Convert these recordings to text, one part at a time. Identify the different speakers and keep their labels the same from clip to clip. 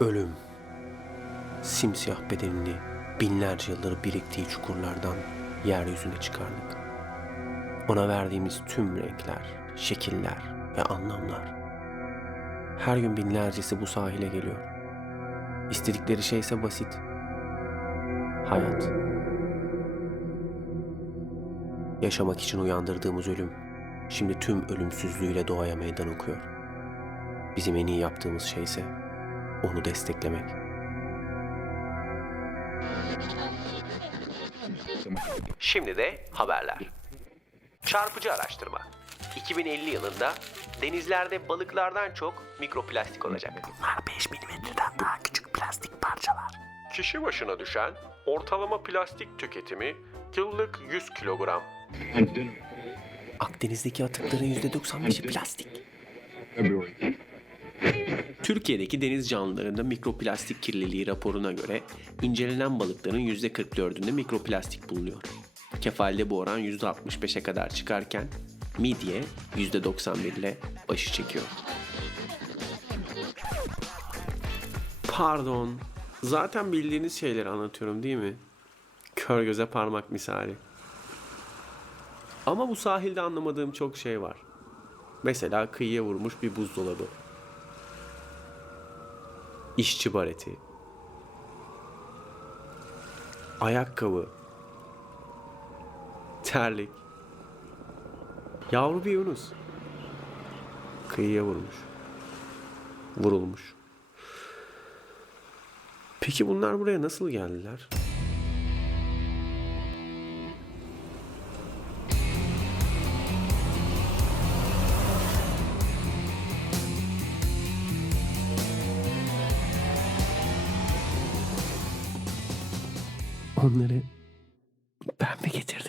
Speaker 1: Ölüm. Simsiyah bedenini binlerce yıldır biriktiği çukurlardan yeryüzüne çıkardık. Ona verdiğimiz tüm renkler, şekiller ve anlamlar. Her gün binlercesi bu sahile geliyor. İstedikleri şey ise basit. Hayat. Yaşamak için uyandırdığımız ölüm, şimdi tüm ölümsüzlüğüyle doğaya meydan okuyor. Bizim en iyi yaptığımız şey ise onu desteklemek. Şimdi de haberler. Çarpıcı araştırma. 2050 yılında denizlerde balıklardan çok mikroplastik olacak. Bunlar 5 milimetreden daha küçük plastik parçalar. Kişi başına düşen ortalama plastik tüketimi yıllık 100 kilogram. Akdeniz'deki atıkların %95'i plastik. Türkiye'deki deniz canlılarında mikroplastik kirliliği raporuna göre incelenen balıkların %44'ünde mikroplastik bulunuyor. Kefalde bu oran %65'e kadar çıkarken midye %91 ile başı çekiyor. Pardon. Zaten bildiğiniz şeyleri anlatıyorum değil mi? Kör göze parmak misali. Ama bu sahilde anlamadığım çok şey var. Mesela kıyıya vurmuş bir buzdolabı. İşçi bareti. Ayakkabı. Terlik. Yavru bir Yunus. Kıyıya vurmuş. Vurulmuş. Peki bunlar buraya nasıl geldiler? Onları ben mi getirdim?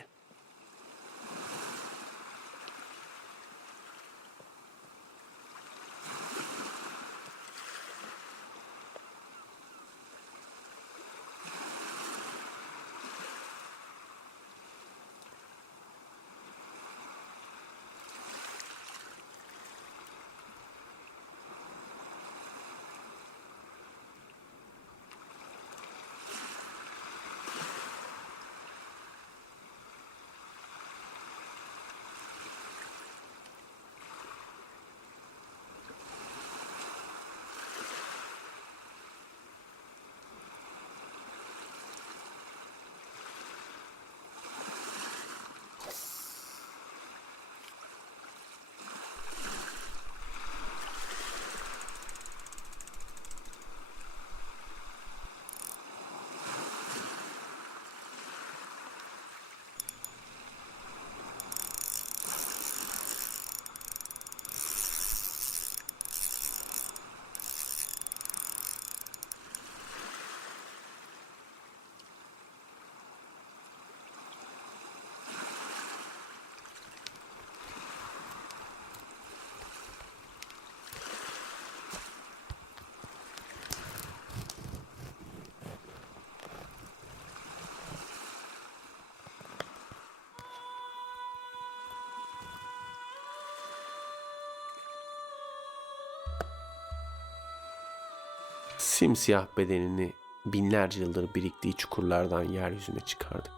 Speaker 1: Simsiyah bedenini binlerce yıldır biriktiği çukurlardan yeryüzüne çıkardık.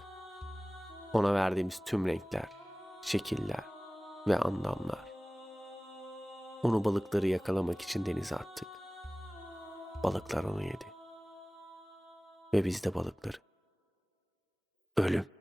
Speaker 1: Ona verdiğimiz tüm renkler, şekiller ve anlamlar. Onu balıkları yakalamak için denize attık. Balıklar onu yedi. Ve biz de balıkları. Ölüm.